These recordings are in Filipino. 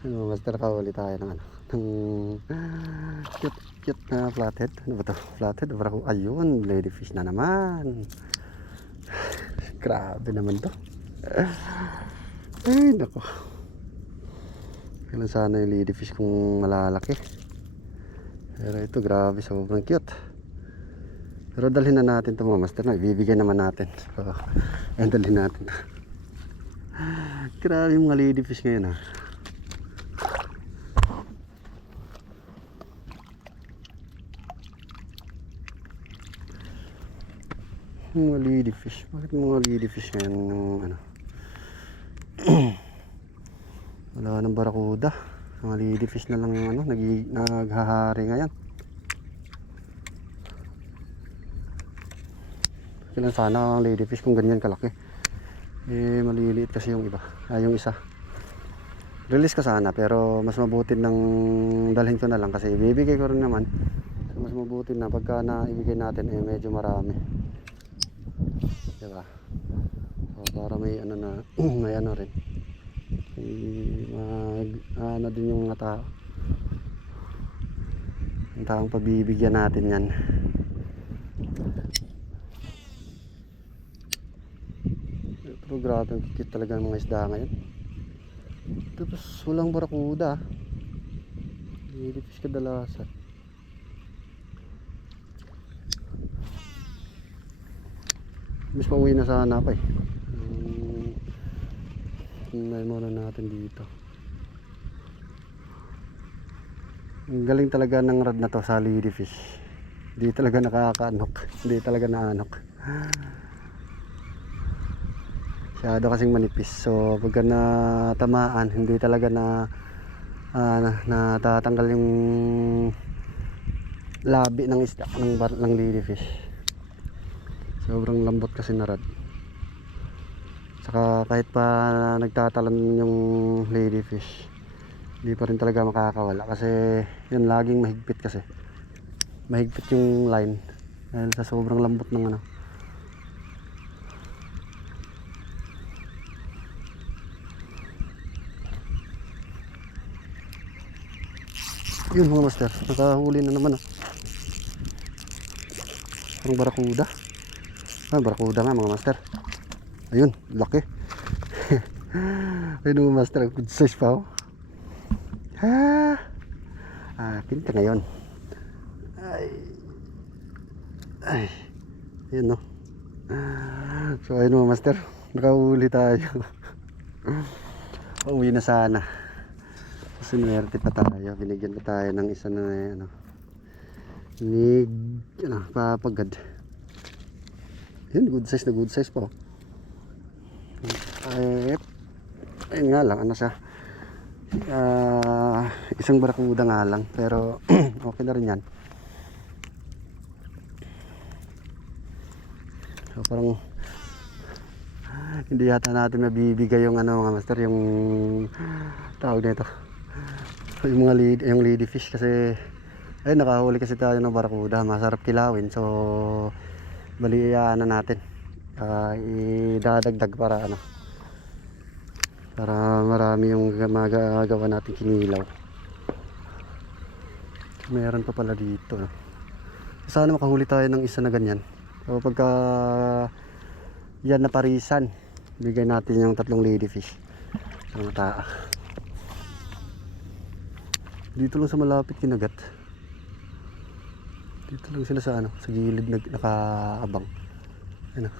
Ano, master, nakahuli tayo ng ano, ng cute na flathead. Ano ba to? Flathead? Ayun, ladyfish na naman. Grabe naman to. Ay, nako. Kailan sana yung ladyfish kung malalaki. Pero ito, grabe, sobrang cute. Pero dalhin na natin ito mga master, na ibibigay naman natin. So, ayun, dalhin natin. Grabe yung mga ladyfish ngayon, ha. Mga ladyfish. Bakit mga ladyfish ngayon yung ano? Wala nang barakuda. Mga ladyfish na lang yung ano, naghahari ngayon. Kailan sana ang ladyfish kung ganyan kalaki. Eh maliliit kasi yung iba. Yung isa. Release ko sana pero mas mabuti nang dalhin ko na lang kasi ibibigay ko rin naman. So, mas mabuti na pagka naibigay natin eh medyo marami. Diba? So, para may ano na may ano rin. Ano din yung mga tao. Yung taong pabibigyan natin yan. Pero grabe, cute talaga ng mga isda ngayon. Tapos walang barakuda. Ladyfish kadalasan. Mas pauwi na sana pa eh. Tingnan muna natin dito. Ang galing talaga ng rod na to sa ladyfish. Hindi talaga nakakaanok. Hindi talaga naanok. Masyado kasing manipis. So pagka natamaan, hindi talaga natatanggal yung labi ng isda ng ladyfish. Sobrang lambot kasi na rod. Saka kahit pa nagtatalan yung ladyfish, hindi pa rin talaga makakawala kasi yun, laging mahigpit kasi. Mahigpit yung line dahil sa sobrang lambot ng ano. Yun mga master, nakahuli na naman. Parang barakuda. Barakuda nga mga master. Ayun, laki. Ayun mga master, good size pa oh. Pinta ngayon. Ay, yun no. So ayun mga master, nakahuli tayo. Uwi na sana. Kasi nwerte pa tayo, binigyan pa tayo ng isa na ano, papagad. Yun, good size po. Ayun nga lang, ano siya, isang barakuda nga lang, pero okay na rin yan. So parang hindi yata natin mabibigay yung ano mga master, yung tawag nito, yung ladyfish kasi ay nakahuli kasi tayo ng barakuda, masarap kilawin. So baliaan na natin, idadagdag para ano, para marami yung magagawa natin kinilaw. Meron pa pala dito no? Sana makahuli tayo ng isa na ganyan. So pagka yan na parisan, bigay natin yung 3 ladyfish sa mata. Dito lang sa malapit kinagat. Dito lang sila sa ano, sa gilid nakaabang. Ano?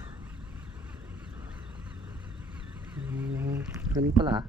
Ganun pala.